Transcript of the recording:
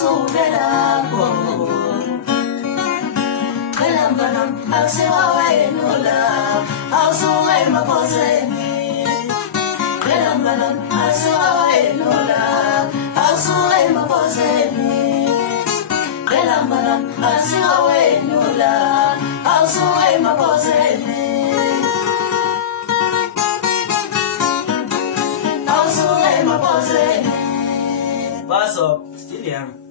bela ko bela banam asiwa wainula asuwa mapozeni bela banam asiwa wainula asuwa mapozeni bela banam asiwa wainula asuwa mapozeni asuwa mapozeni. What's up? Still here.